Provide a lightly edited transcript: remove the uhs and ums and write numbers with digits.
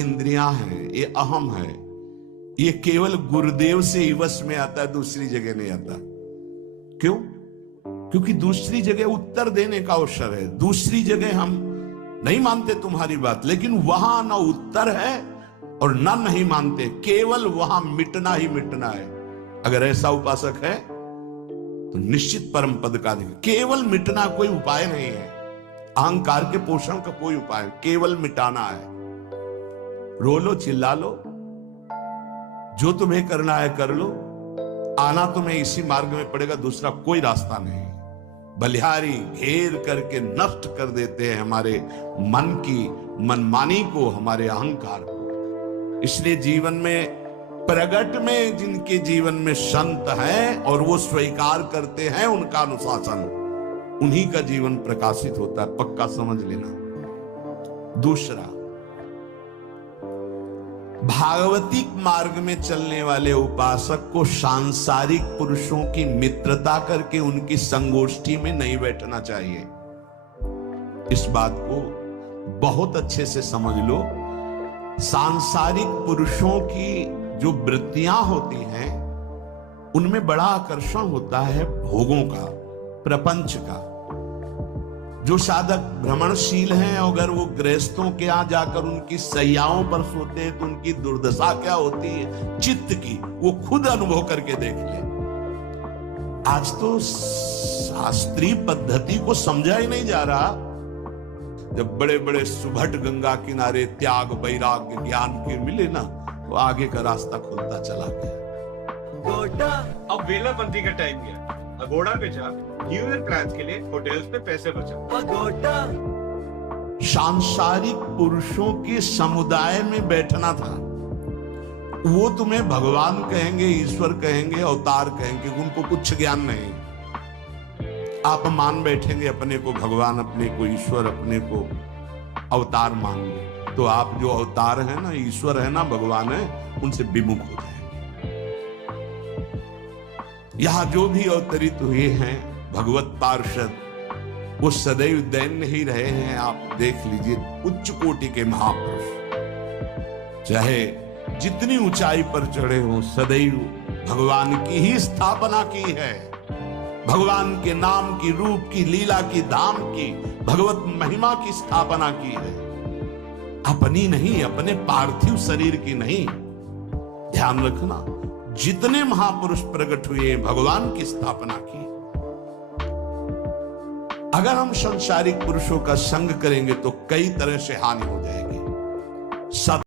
इंद्रियां हैं, ये अहम है, ये केवल गुरुदेव से ही वश में आता है, दूसरी जगह नहीं आता। क्यों? क्योंकि दूसरी जगह उत्तर देने का अवसर है, दूसरी जगह हम नहीं मानते तुम्हारी बात, लेकिन वहां ना उत्तर है और ना नहीं मानते, केवल वहां मिटना ही मिटना है। अगर ऐसा उपासक है तो निश्चित परम पद का अधिकारी। केवल मिटना कोई उपाय नहीं है, अहंकार के पोषण का कोई उपाय, केवल मिटाना है। रो लो, चिल्ला लो, जो तुम्हें करना है कर लो, आना तुम्हें इसी मार्ग में पड़ेगा, दूसरा कोई रास्ता नहीं। बलिहारी घेर करके नष्ट कर देते हैं हमारे मन की मनमानी को, हमारे अहंकार को। इसलिए जीवन में प्रगट में जिनके जीवन में संत हैं और वो स्वीकार करते हैं उनका अनुशासन, उन्हीं का जीवन प्रकाशित होता है, पक्का समझ लेना। दूसरा, भागवतिक मार्ग में चलने वाले उपासक को सांसारिक पुरुषों की मित्रता करके उनकी संगोष्ठी में नहीं बैठना चाहिए। इस बात को बहुत अच्छे से समझ लो। सांसारिक पुरुषों की जो वृत्तियां होती हैं उनमें बड़ा आकर्षण होता है भोगों का, प्रपंच का। जो साधक भ्रमणशील हैं, अगर वो गृहस्थों के यहां जाकर उनकी सैयाओं पर सोते हैं तो उनकी दुर्दशा क्या होती है चित्त की, वो खुद अनुभव करके देख ले। आज तो शास्त्रीय पद्धति को समझा ही नहीं जा रहा। जब बड़े बड़े सुभट गंगा किनारे त्याग वैराग्य ज्ञान के मिले ना, तो आगे का रास्ता खुलता चला गया। अब वेलापंथी का टाइम गया, अगोड़ा पे जा, न्यू ईयर प्लान्स के लिए होटल्स पे पैसे बचा। सांसारिक पुरुषों के समुदाय में बैठना था। वो तुम्हें भगवान कहेंगे, ईश्वर कहेंगे, अवतार कहेंगे, उनको कुछ ज्ञान नहीं। आप मान बैठेंगे अपने को भगवान, अपने को ईश्वर, अपने को अवतार मान ले, तो आप जो अवतार है ना, ईश्वर है ना, भगवान है, उनसे विमुख हो जाएंगे। यहां जो भी अवतरित हुए हैं भगवत पार्षद, वो सदैव दैन्य ही रहे हैं। आप देख लीजिए, उच्च कोटि के महापुरुष चाहे जितनी ऊंचाई पर चढ़े हो, सदैव भगवान की ही स्थापना की है, भगवान के नाम की, रूप की, लीला की, धाम की, भगवत महिमा की स्थापना की है, अपनी नहीं, अपने पार्थिव शरीर की नहीं। ध्यान रखना, जितने महापुरुष प्रकट हुए भगवान की स्थापना की। अगर हम संसारिक पुरुषों का संग करेंगे तो कई तरह से हानि हो जाएगी।